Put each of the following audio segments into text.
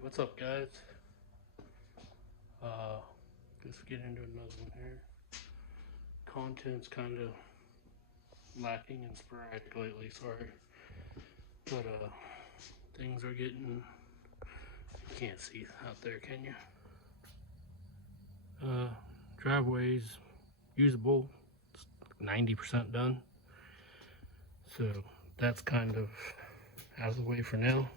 What's up, guys? Let's get into another one here. Content's kind of lacking and sporadic lately, sorry. But, things are getting, you can't see out there, can you? Driveway's usable, it's 90% done. So, that's kind of out of the way for now.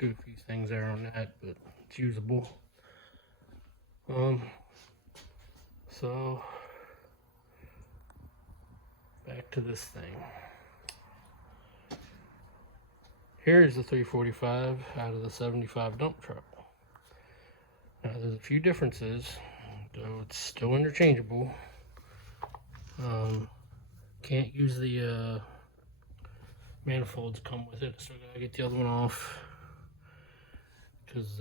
Do a few things there on that, but it's usable. So back to this thing. Here's the 345 out of the 75 dump truck. Now there's a few differences, though it's still interchangeable. Can't use the manifolds come with it. Still gotta get the other one off because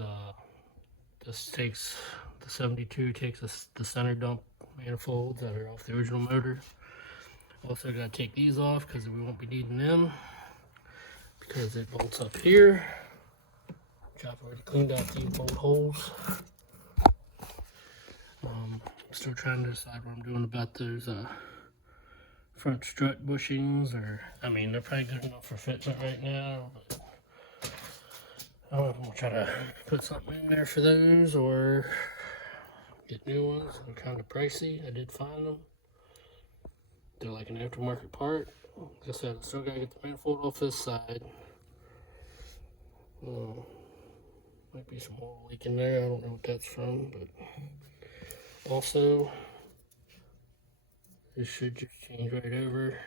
this takes the 72 takes the center dump manifolds that are off the original motor. Also gotta take these off because we won't be needing them because it bolts up here, which I've already cleaned out these bolt holes. I'm still trying to decide what I'm doing about those front strut bushings, or I mean they're probably good enough for fitment right now, but I'm gonna try to put something in there for those or get new ones. They're kind of pricey. I did find them. They're like an aftermarket part. Like I said, I still gotta get the manifold off this side. Might be some oil leaking there. I don't know what that's from, but also this should just change right over.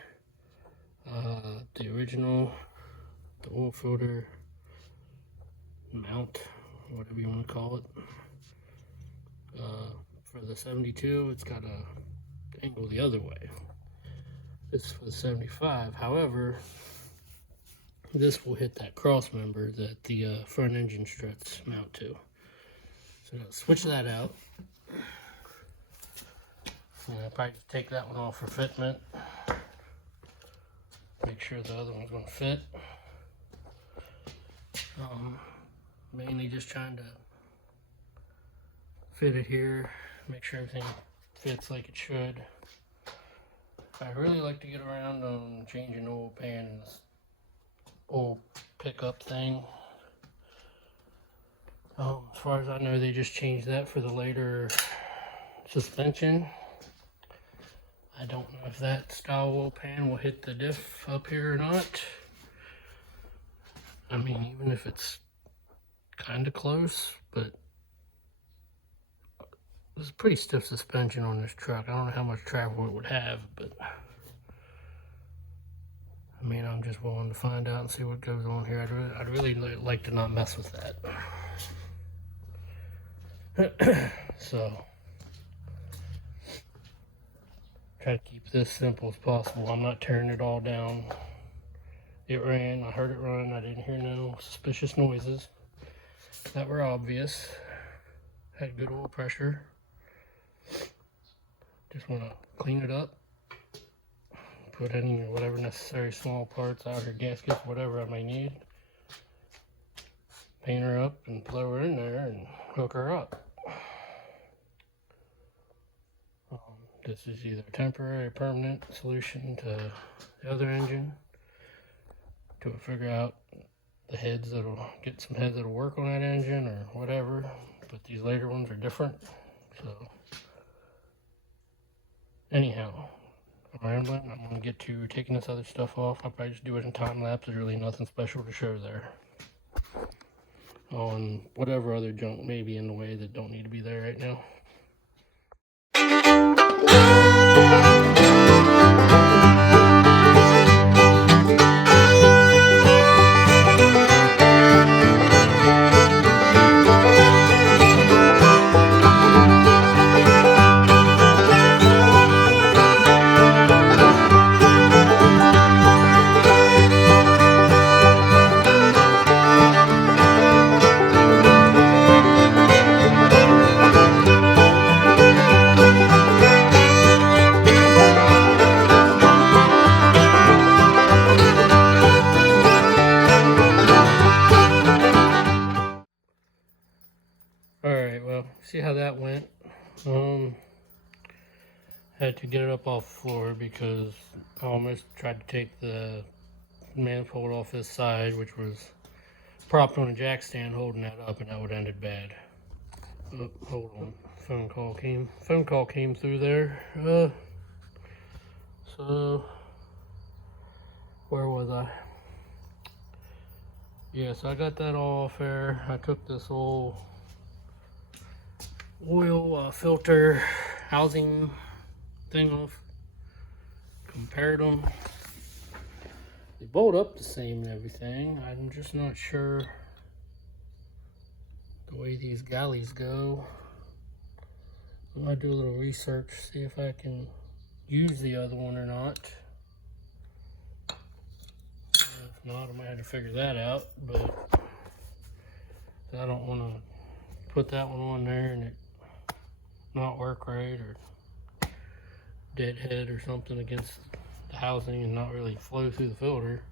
The original, the oil filter mount, whatever you want to call it. For the 72, it's got a angle the other way. This is for the 75. However, this will hit that cross member that the front engine struts mount to. So I'll switch that out. I'll probably take that one off for fitment. Make sure the other one's going to fit. Mainly just trying to fit it here, make sure everything fits like it should. I really like to get around on changing oil pan and this oil pickup thing. As far as I know, they just changed that for the later suspension. I don't know if that style oil pan will hit the diff up here or not. I mean, even if it's kind of close, but there's a pretty stiff suspension on this truck. I don't know how much travel it would have, but I mean, I'm just willing to find out and see what goes on here. I'd really like to not mess with that. So try to keep this simple as possible. I'm not tearing it all down. It ran, I heard it run, I didn't hear no suspicious noises that were obvious. Had good oil pressure. Just want to clean it up, put any whatever necessary small parts out here, gaskets, whatever I may need, paint her up and blow her in there and hook her up. This is either a temporary or permanent solution to the other engine. To figure out the heads that'll get some heads that'll work on that engine or whatever, but these later ones are different. So anyhow, I'm rambling. I'm gonna get to taking this other stuff off. I'll probably just do it in time lapse. There's really nothing special to show there. On whatever other junk may be in the way that don't need to be there right now. Had to get it up off the floor because I almost tried to take the manifold off this side, which was propped on a jack stand holding that up, and that would have ended bad. Oh, hold on. Phone call came through there. So where was I? Yeah, so I got that off there. I took this old oil filter housing thing off, compared them. They bolt up the same and everything. I'm just not sure the way these galleys go. I'm gonna do a little research, see if I can use the other one or not. If not, I might have to figure that out, but I don't want to put that one on there and it not work right, or deadhead or something against the housing and not really flow through the filter.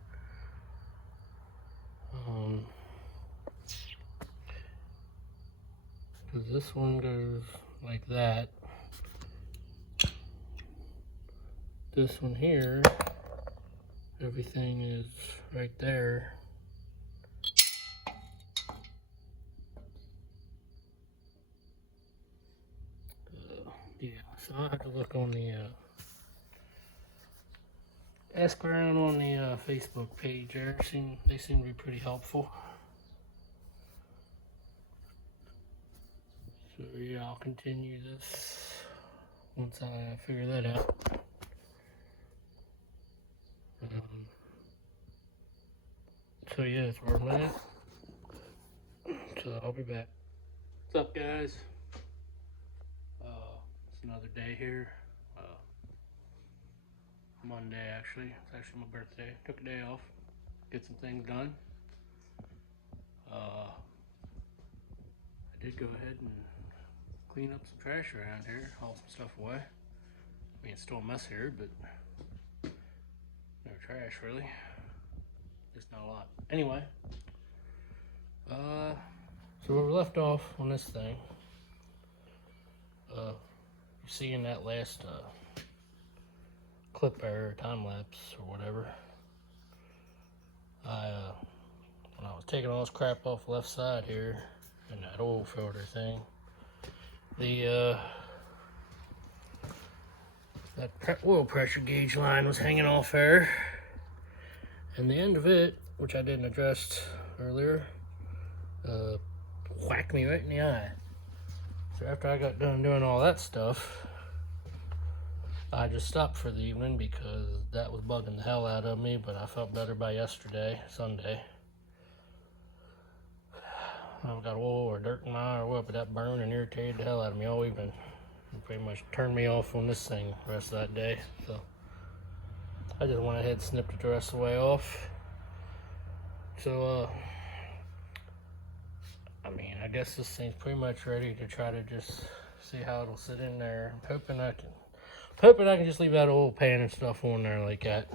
Because this one goes like that. This one here, everything is right there. Yeah, so I have to look on the ask around on the Facebook page there. They seem to be pretty helpful. So yeah, I'll continue this once I figure that out. So yeah, that's where I'm at. So I'll be back. What's up, guys? It's another day here. Monday, actually. It's actually my birthday. Took a day off. Get some things done. I did go ahead and clean up some trash around here. Haul some stuff away. I mean, it's still a mess here, but no trash, really. Just not a lot. Anyway. So where we left off on this thing. You see in that last clip there, time lapse or whatever, when I was taking all this crap off the left side here and that oil filter thing, the that oil pressure gauge line was hanging off there, and the end of it, which I didn't address earlier, whacked me right in the eye. So after I got done doing all that stuff, I just stopped for the evening because that was bugging the hell out of me, but I felt better by yesterday, Sunday. I got oil or dirt in my eye or what, but that burned and irritated the hell out of me all evening. It pretty much turned me off on this thing the rest of that day. So I just went ahead and snipped it the rest of the way off. So, I mean, I guess this thing's pretty much ready to try to just see how it'll sit in there. I'm hoping I can just leave that oil pan and stuff on there like that.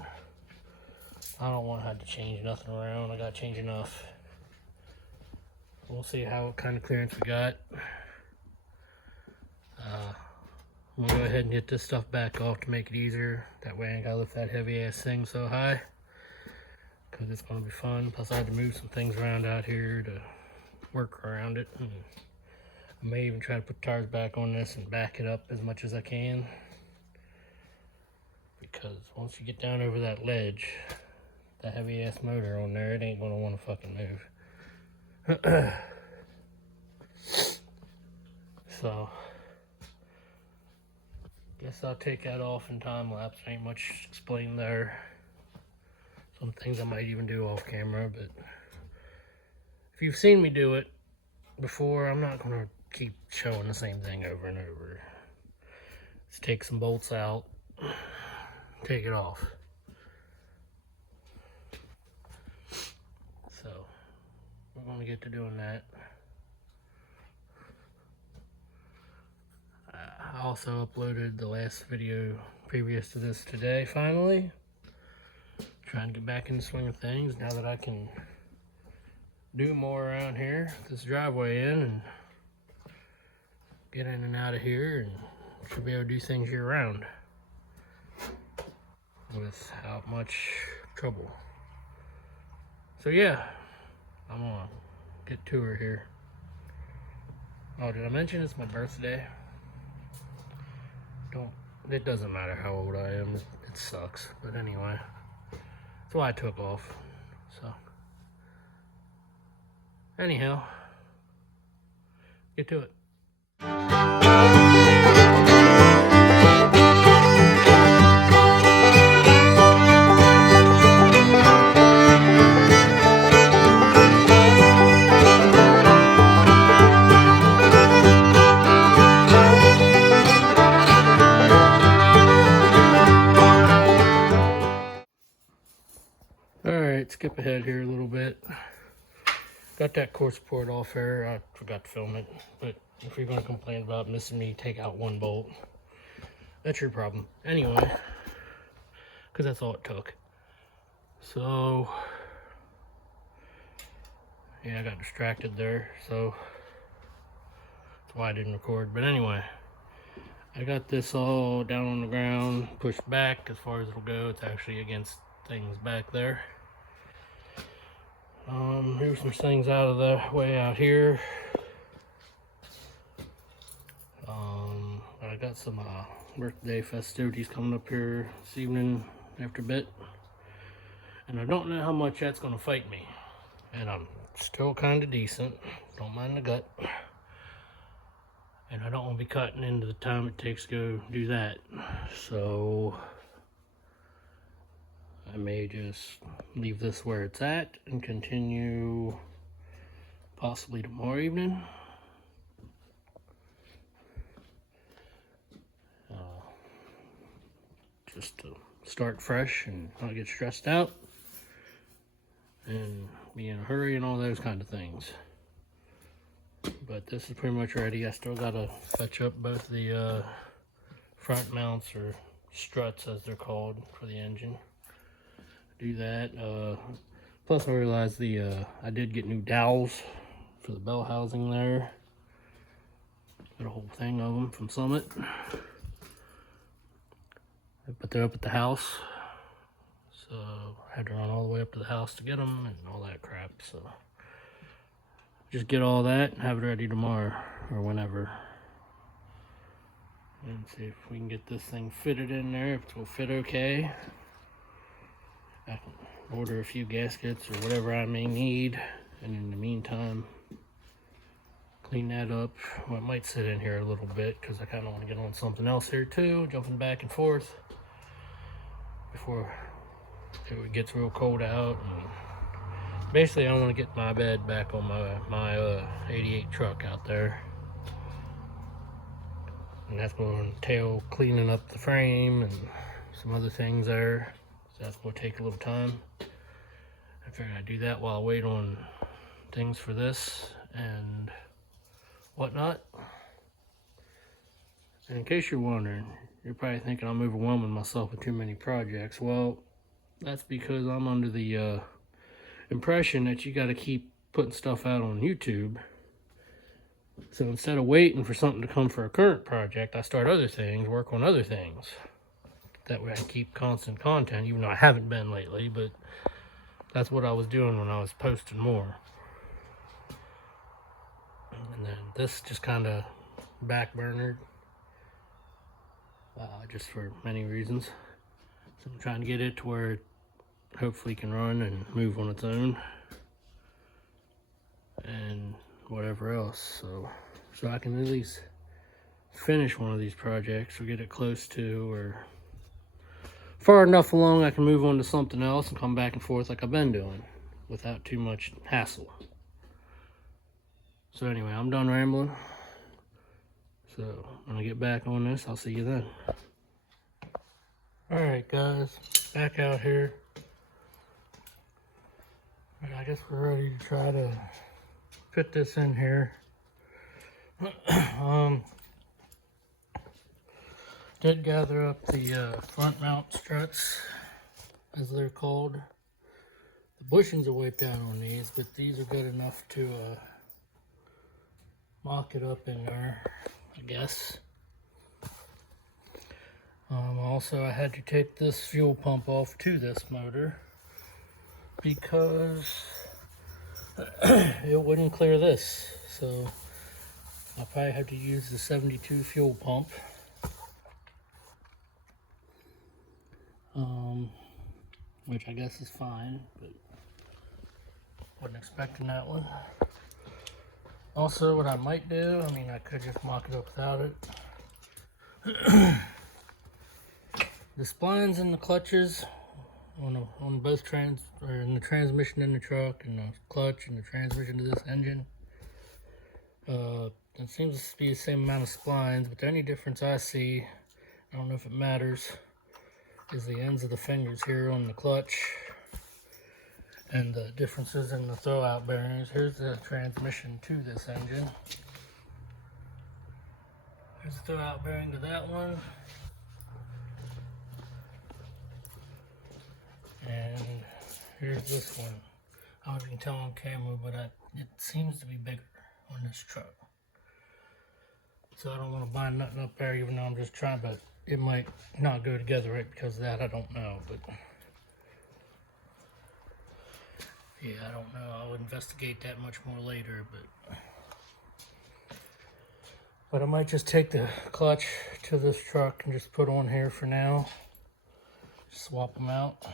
I don't want to have to change nothing around. I got to change enough. We'll see what kind of clearance we got. I'm gonna go ahead and get this stuff back off to make it easier. That way I ain't gotta lift that heavy ass thing so high, because it's gonna be fun. Plus I had to move some things around out here to work around it. And I may even try to put tires back on this and back it up as much as I can, because once you get down over that ledge, that heavy ass motor on there, it ain't gonna want to fucking move. So guess I'll take that off in time lapse. Ain't much explained there. Some things I might even do off camera, but if you've seen me do it before, I'm not gonna keep showing the same thing over and over. Let's take some bolts out, take it off. So we're gonna get to doing that. I also uploaded the last video previous to this today, finally. Trying to get back in the swing of things now that I can do more around here. This driveway in, and get in and out of here, and should be able to do things year round without much trouble. So yeah, I'm gonna get to her here. Oh, did I mention it's my birthday? It doesn't matter how old I am, it sucks. But anyway, that's why I took off. So, anyhow, get to it. Alright, skip ahead here a little bit. Got that core support off there. I forgot to film it. But if you're going to complain about missing me take out one bolt, that's your problem. Anyway, because that's all it took. So, yeah, I got distracted there. So, that's why I didn't record. But anyway, I got this all down on the ground, pushed back as far as it'll go. It's actually against things back there. Here's some things out of the way out here. I got some birthday festivities coming up here this evening after a bit, and I don't know how much that's going to fight me, and I'm still kind of decent, don't mind the gut, and I don't want to be cutting into the time it takes to go do that, so I may just leave this where it's at and continue possibly tomorrow evening. Just to start fresh and not get stressed out and be in a hurry and all those kind of things. But this is pretty much ready. I still gotta fetch up both the front mounts, or struts as they're called, for the engine. Do that. Plus I realized I did get new dowels for the bell housing there. Got a whole thing of them from Summit. But they're up at the house, so I had to run all the way up to the house to get them and all that crap. So just get all that and have it ready tomorrow or whenever, and see if we can get this thing fitted in there, if it will fit okay. I can order a few gaskets or whatever I may need, and in the meantime clean that up. Well, it might sit in here a little bit because I kind of want to get on something else here too, jumping back and forth before it gets real cold out. And basically I want to get my bed back on my 88 truck out there, and that's going to entail cleaning up the frame and some other things there, so that's going to take a little time. I figured I'd do that while I wait on things for this and whatnot. And in case you're wondering, you're probably thinking I'm overwhelming myself with too many projects. Well, that's because I'm under the impression that you got to keep putting stuff out on YouTube. So instead of waiting for something to come for a current project, I start other things, work on other things. That way I can keep constant content, even though I haven't been lately, but that's what I was doing when I was posting more. And then this just kind of backburnered, just for many reasons. So I'm trying to get it to where it hopefully can run and move on its own, and whatever else. So I can at least finish one of these projects or get it close to, or far enough along I can move on to something else and come back and forth like I've been doing without too much hassle. So anyway, I'm done rambling. So when I get back on this, I'll see you then. Alright guys, back out here. I guess we're ready to try to fit this in here. Did gather up the front mount struts, as they're called. The bushings are wiped out on these, but these are good enough to mock it up in there. I I guess. Also, I had to take this fuel pump off to this motor because it wouldn't clear this. So I'll probably have to use the 72 fuel pump. Which I guess is fine, but wasn't expecting that one. Also, what I might do, I mean, I could just mock it up without it. The splines and the clutches on both in the transmission in the truck and the clutch and the transmission to this engine. It seems to be the same amount of splines, but the only difference I see, I don't know if it matters, is the ends of the fingers here on the clutch and the differences in the throwout bearings. Here's the transmission to this engine. Here's the throwout bearing to that one. And here's this one. I don't know if you can tell on camera, but it seems to be bigger on this truck. So I don't want to bind nothing up there, even though I'm just trying, but it might not go together right because of that. I don't know, but yeah, I don't know. I'll investigate that much more later, but I might just take the clutch to this truck and just put on here for now. Swap them out.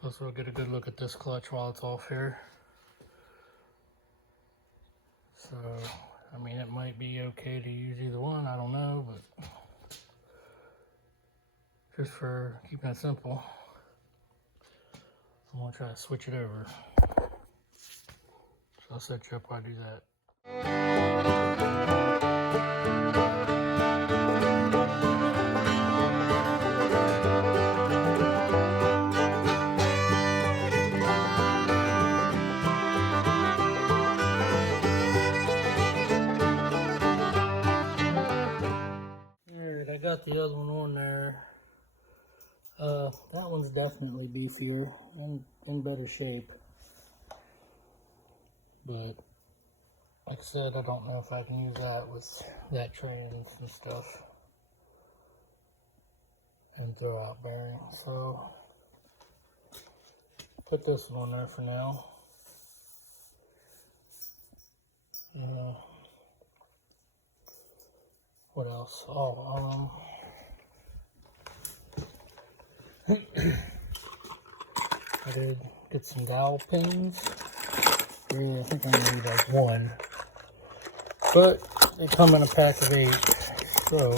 Plus, we'll get a good look at this clutch while it's off here. So, I mean, it might be okay to use either one, I don't know, but just for keeping it simple, I'm gonna try to switch it over. So I'll set you up while I do that. Alright, I got the other one on there. That one's definitely beefier and in better shape. But like I said, I don't know if I can use that with that trans and stuff and throw out bearing. So put this one on there for now. What else? Oh, I did get some dowel pins. Really, I think I need like one, but they come in a pack of 8, so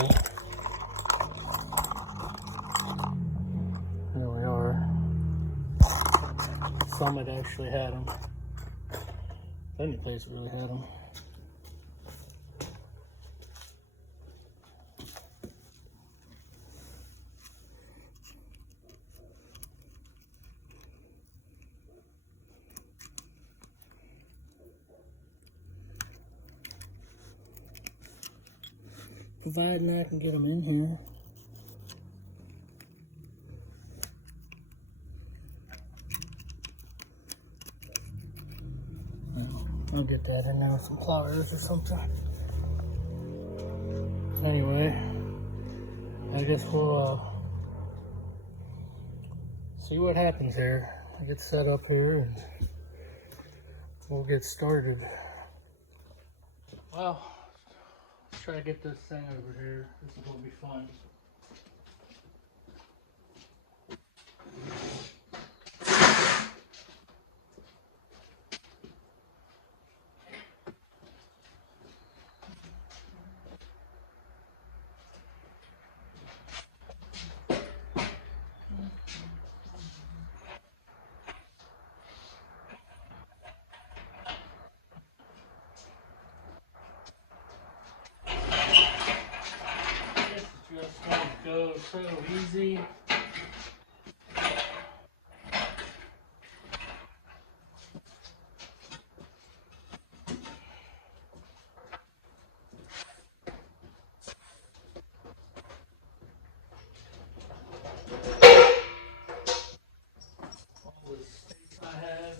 there we are. Some had actually had them. Any place really had them. Providing I can get them in here. I'll get that in there with some pliers or something. Anyway, I guess we'll see what happens here. I get set up here and we'll get started. Well, let's try to get this thing over here. This is gonna be fun. Go so easy. All the space I have.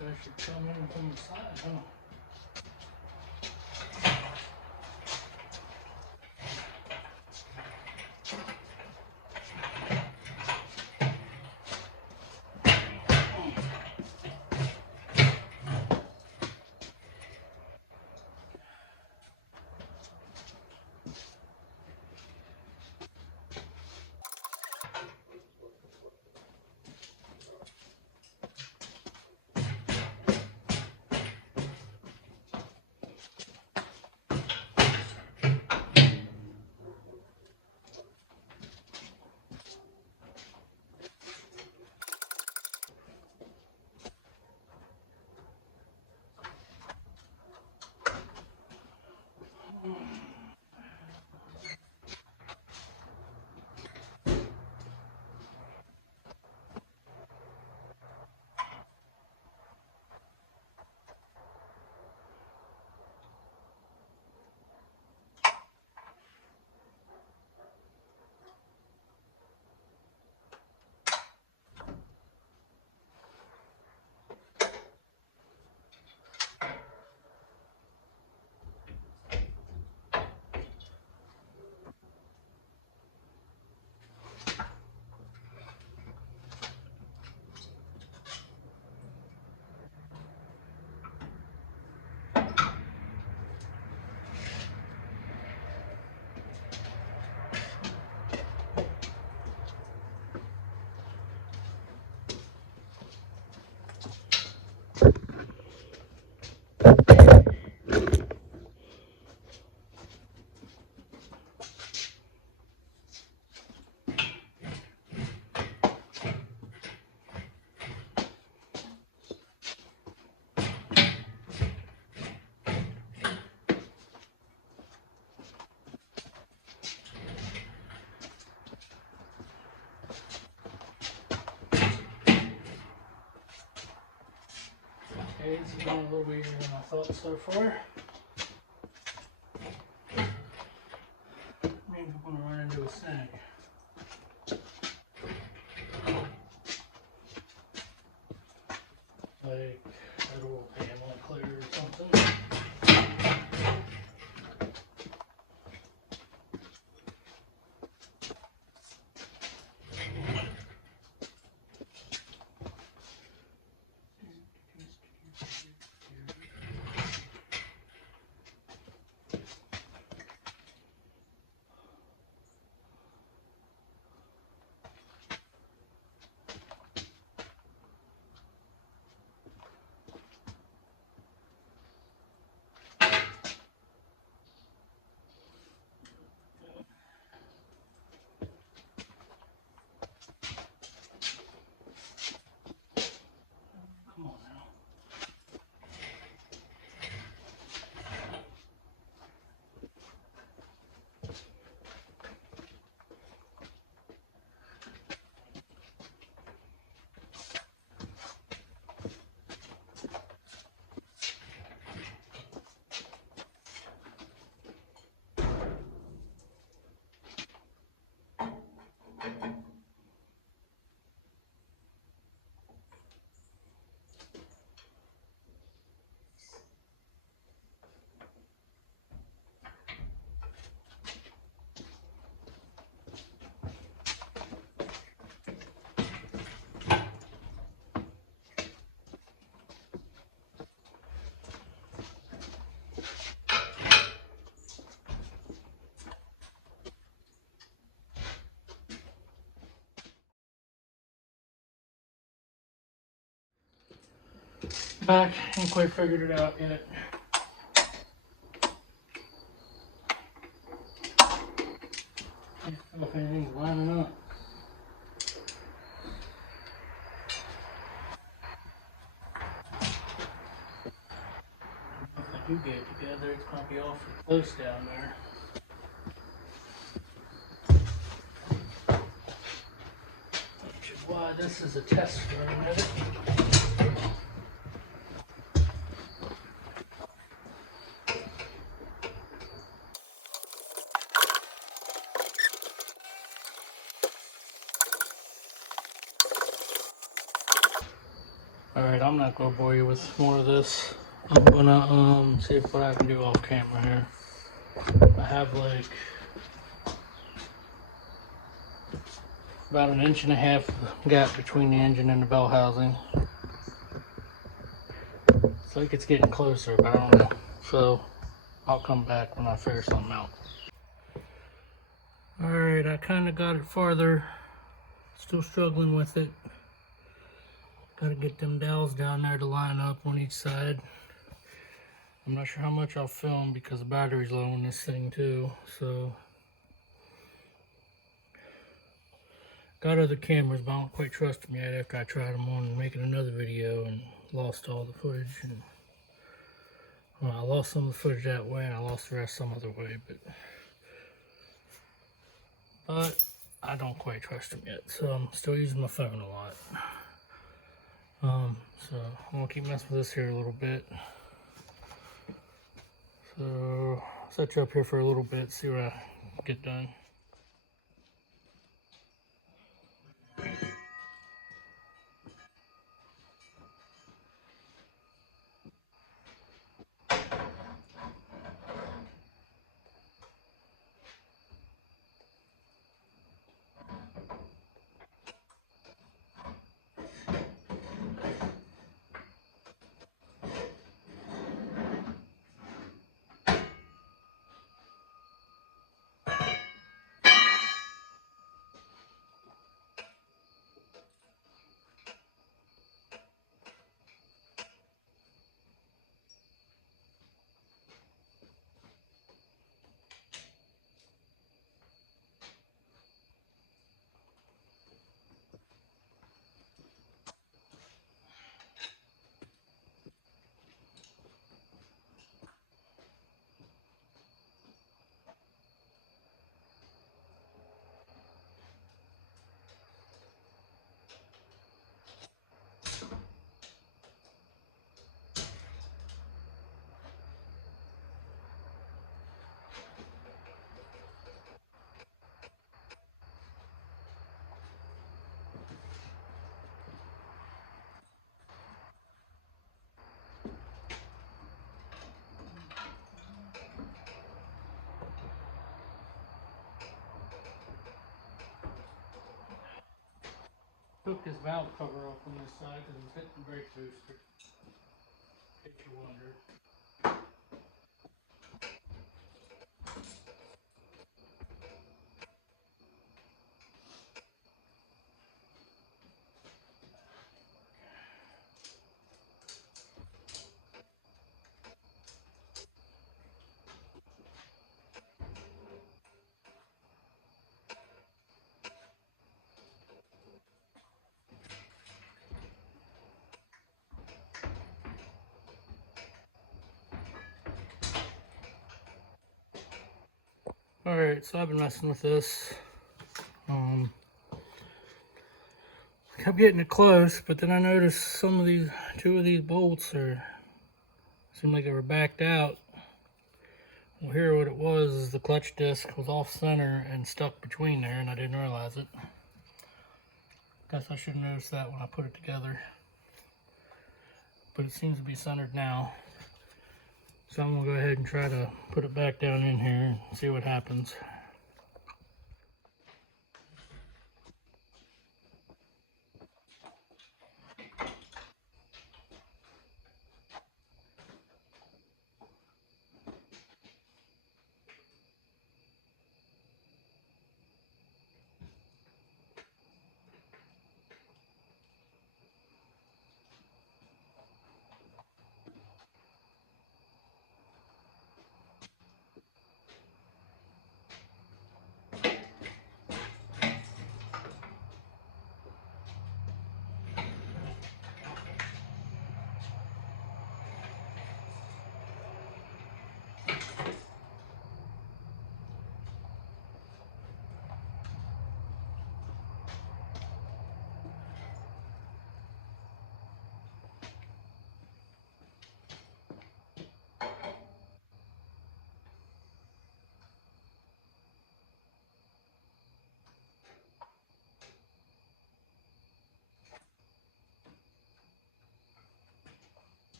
like I should come in from the side, huh? Okay, it's going a little weirder than I thought so far. Means I'm gonna run into a snag. Like a little panel clear or something. Come on now. Back, ain't quite figured it out yet. Can't tell if anything's lining up. If I do get it together, it's gonna be awfully close down there. Which is why this is a test run of it. Alright, I'm not gonna bore you with more of this. I'm gonna see what I can do off camera here. I have like about an inch and a half gap between the engine and the bell housing. It's like it's getting closer, but I don't know. So I'll come back when I figure something out. Alright, I kind of got it farther. Still struggling with it. Gotta get them dowels down there to line up on each side. I'm not sure how much I'll film because the battery's low on this thing too. So got other cameras, but I don't quite trust them yet after I tried them on making another video and lost all the footage. And, well, I lost some of the footage that way and I lost the rest some other way, but I don't quite trust them yet. So I'm still using my phone a lot. So I'm gonna keep messing with this here a little bit. So I'll set you up here for a little bit, see what I get done. Took this valve cover off on this side because it's hitting the brake booster. In case you wonder. Alright, so I've been messing with this. Kept getting it close, but then I noticed two of these bolts seemed like they were backed out. Well, here what it was is the clutch disc was off center and stuck between there, and I didn't realize it. Guess I should have noticed that when I put it together. But it seems to be centered now. So I'm gonna go ahead and try to put it back down in here and see what happens.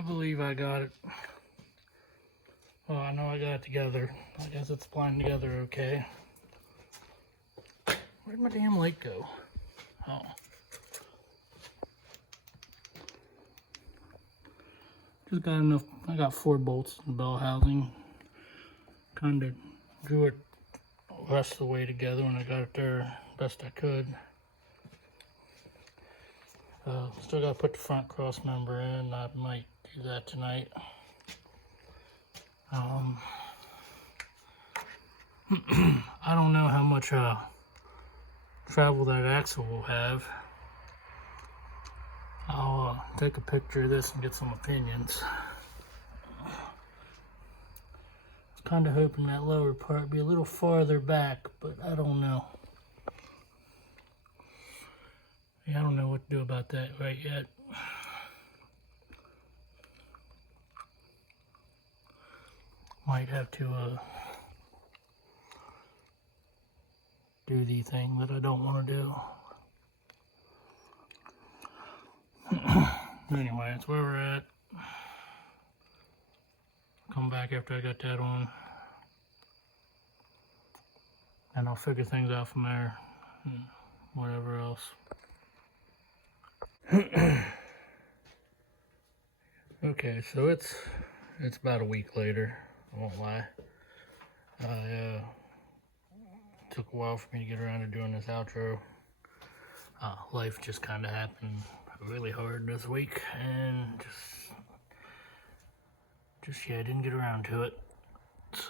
I believe I got it. Well, I know I got it together. I guess it's flying together okay. Where'd my damn light go? Oh. Just got enough. I got 4 bolts in the bell housing. Kind of drew it the rest of the way together when I got it there best I could. Still got to put the front cross member in. I might do that tonight. I don't know how much travel that axle will have. I'll take a picture of this and get some opinions. I was kind of hoping that lower part would be a little farther back, but I don't know. Yeah, I don't know what to do about that right yet. Might have to do the thing that I don't want to do. Anyway, that's where we're at. Come back after I got that on, and I'll figure things out from there and whatever else. Okay, so it's about a week later. I won't lie. Took a while for me to get around to doing this outro. Life just kind of happened really hard this week, and just yeah, I didn't get around to it.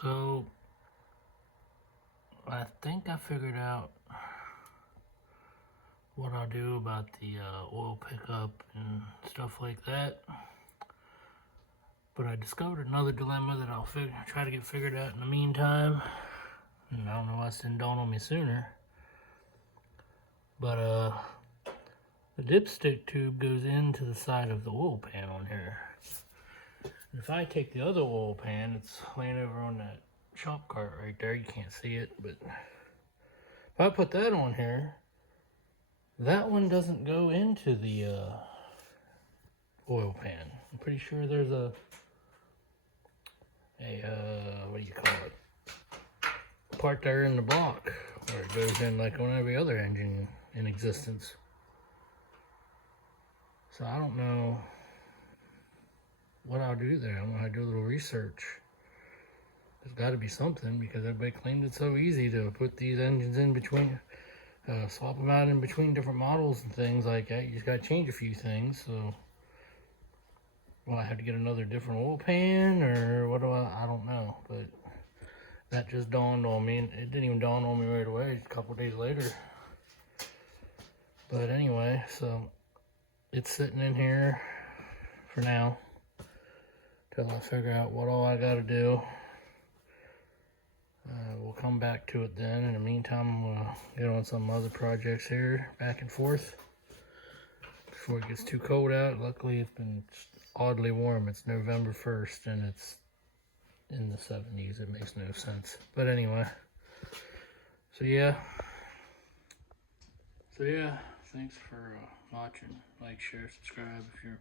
So I think I figured out what I'll do about the oil pickup and stuff like that. But I discovered another dilemma that I'll try to get figured out in the meantime. And I don't know why this didn't dawn on me sooner. But the dipstick tube goes into the side of the oil pan on here. And if I take the other oil pan, it's laying over on that shop cart right there. You can't see it, but if I put that on here, that one doesn't go into the oil pan. I'm pretty sure there's a what do you call it? Part there in the block where it goes in like on every other engine in existence. So I don't know what I'll do there. I'm gonna do a little research. There's got to be something, because everybody claimed it's so easy to put these engines in between, swap them out in between different models and things like that. You just got to change a few things. So, will I have to get another different oil pan, or what do I don't know. But that just dawned on me, and it didn't even dawn on me right away. A couple days later. But anyway, so it's sitting in here for now till I figure out what all I got to do. We'll come back to it then. In the meantime, I'm going to get on some other projects here, back and forth, before it gets too cold out. Luckily, it's been oddly warm. It's November 1st, and it's in the 70s. It makes no sense. But anyway, so yeah, thanks for watching. Like, share, subscribe if you're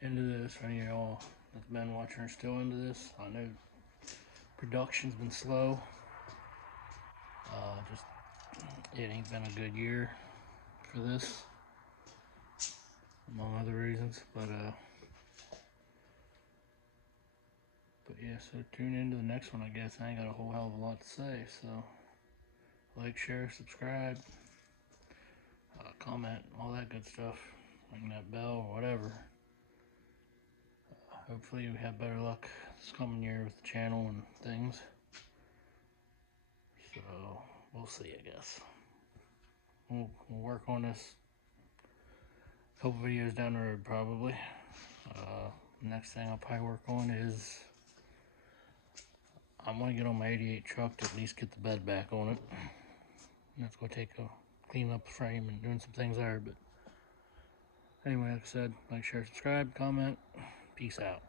into this. Any of y'all that's been watching are still into this. I know production's been slow. Just it ain't been a good year for this, among other reasons. But yeah, so tune into the next one. I guess I ain't got a whole hell of a lot to say. So like, share, subscribe, comment, all that good stuff. Ring that bell or whatever. Hopefully we have better luck this coming year with the channel and things. So we'll see, I guess. We'll work on this a couple videos down the road, probably. Next thing I'll probably work on is I'm going to get on my 88 truck to at least get the bed back on it. And that's going to take cleaning up the frame and doing some things there. But anyway, like I said, like, share, subscribe, comment. Peace out.